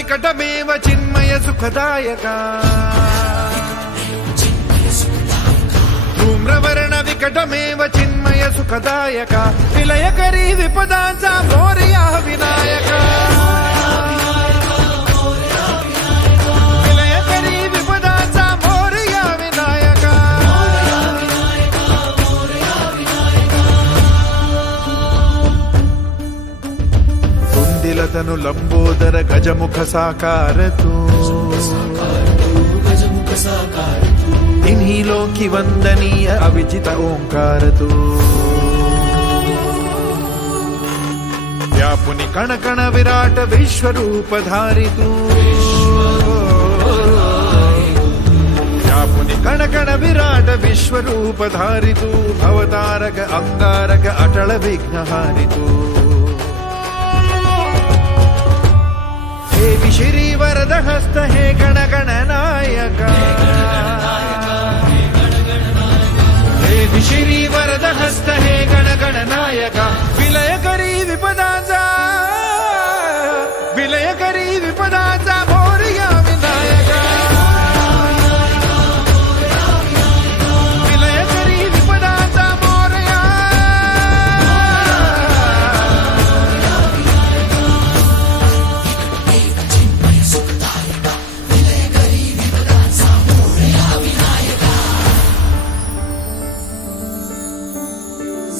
विकटमेव चिन्मय सुखदायका धूम्रवर्ण विकटमेव चिन्मय सुखदायका विलयकरी विपदांचा मोरया विनायका विलयकरी विपदांचा मोरया विनायका कुंदिलतनु लंबोदर गजमुख साकार तू तिन्ही लोकी वंदनीय अविजित ओंकार तू व्यापुनि कण कण विराट विश्वरूप धारी तू व्यापुनि कण कण विराट विश्वरूप धारी तू भवतारक अंगारक अटल विघ्नहारी तू देवी श्री वरद हस्त हे गण गण नायका देवी श्री वरद हस्त हे गण गण नायका विलयकरी विपदांचा मोरया विनायका विलयकरी विपदांचा मोरया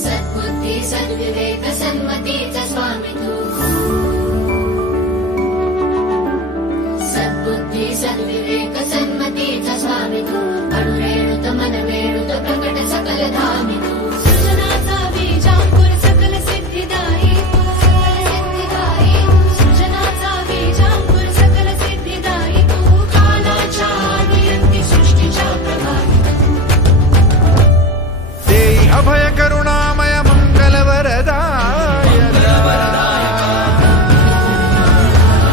सद्बुद्धी सद्विवेक सन्मतीचा स्वामी तू सद्बुद्धी सद्विवेक सन्मतीचा स्वामी तू अणुरेणुत मनवेणुत प्रकट सकल धामी तू सृजनाचा बीजांकुर सकल सिद्धिदायी सृजनाचा बीजांकुर सकल सिद्धिदायी तू कालाच्या नियंती सृष्टीच्या प्रभावी देई अभय करुणामय मंगल वरदायका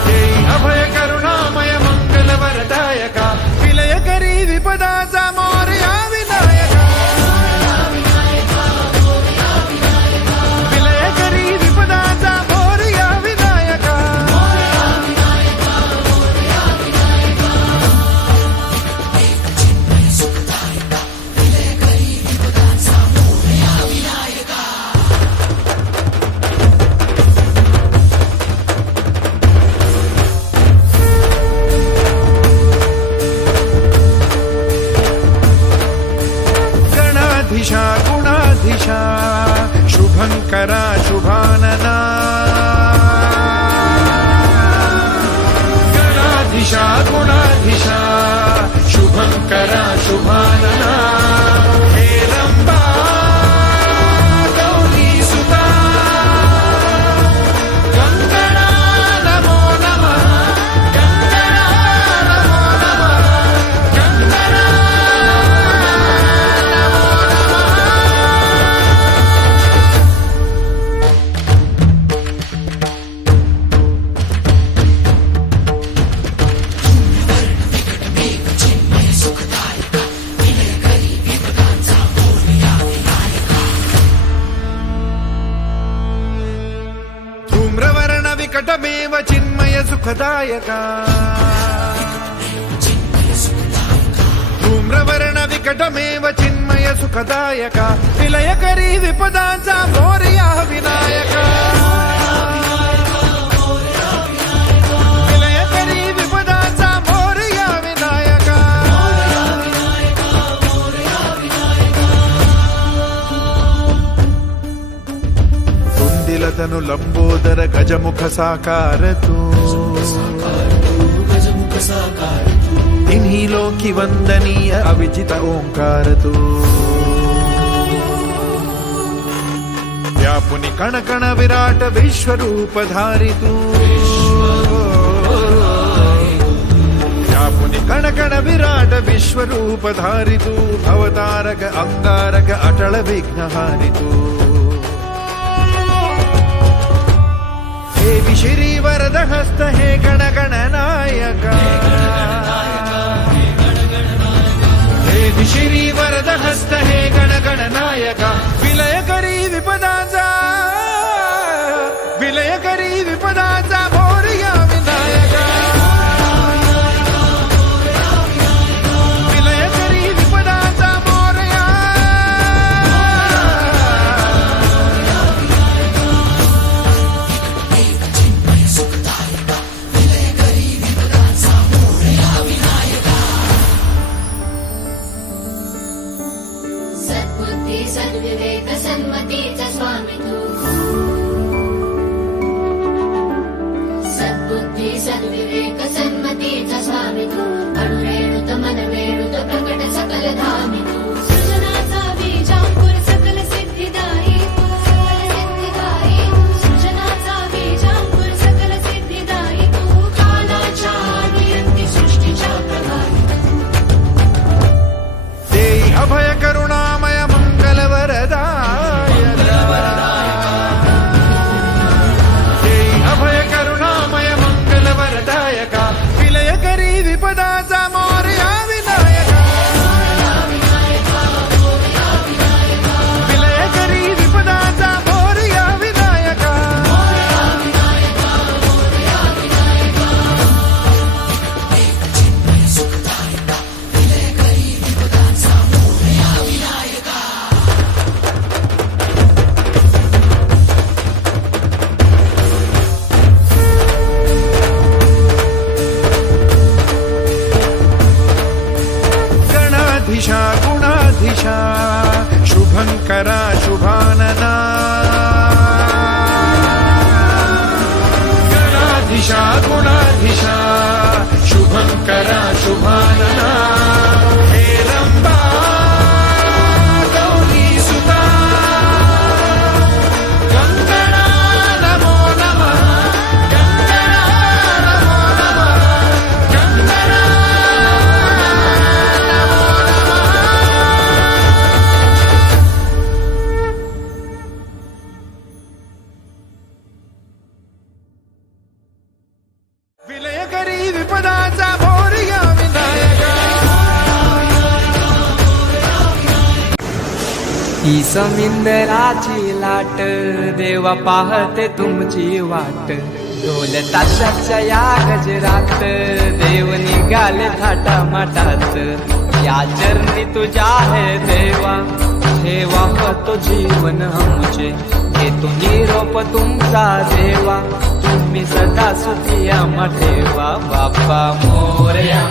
देई अभय करुणामय मंगल वरदायका विलयकरी विपदाचा मोरया विनायका विलयकरी विपदाचा मोरया विनायका गणाधीशा गुणाधीशा शुभंकरा शुभानना गणाधीशा गुणाधीशा शुभंकरा शुभानना हे रंबा गौरी सुता गंगणा नमो नमः गंगणा नमो नमः गंगणा धूम्रवर्ण विकटमेव चिन्मय सुखदायका धूम्रवर्ण विकटमेव चिन्मय सुखदायका विलयकरी विपदांचा मोरया विनायका विलयकरी विपदांचा मोरया विनायका कुंदिलतनु लंबोदर गजमुख साकार तू तिन्ही लोकी वंदनीय अविजित ओंकार तू व्यापुनि कण कण विराट विश्वरूप धारी तू व्यापुनि कण कण विराट विश्वरूप धारी तू भवतारक अंगारक अटल विघ्नहारी तू देवी श्री वरद हस्त हे गण गण नायका देवी श्री वरद हस्त हे गण गण नायका विलयकरी विपदांचा मोरया विनायका सकलधामी तू सृजनाचा बीजांकुर सकल सिद्धिदायी सृजनाचा बीजांकुर सकल सिद्धिदायी तू कालाच्या नियंती सृष्टीच्या प्रभावी देई अभय करुणामय मंगल वरदायक देई अभय करुणामय मंगल वरदायका विलय करी विपदाचा मोरया विनायका विलय करी विपदाचा मोरया विनायका गणाधीशा गुणाधीशा शुभंकरा शुभानना गणाधीशा गुणाधीशा शुभंकरा शुभानना हेरंबा गौरी सुता गंगणा नमो नमः गंगणा नमो नमः गंगणा विलय करी विपदाचा मोरया विनायका ही समिंदराची लाट देवा पाहते तुमची वाट ढोल ताशाच्या या गजरात देव निघाले थाटा माटात या चरणी तुझ्या है देवा ठेवा तो जीवन आमचे घेतो निरोप तुमचा देवा तुम्ही सदा सुखी आम्हा ठेवा बाप्पा मोरया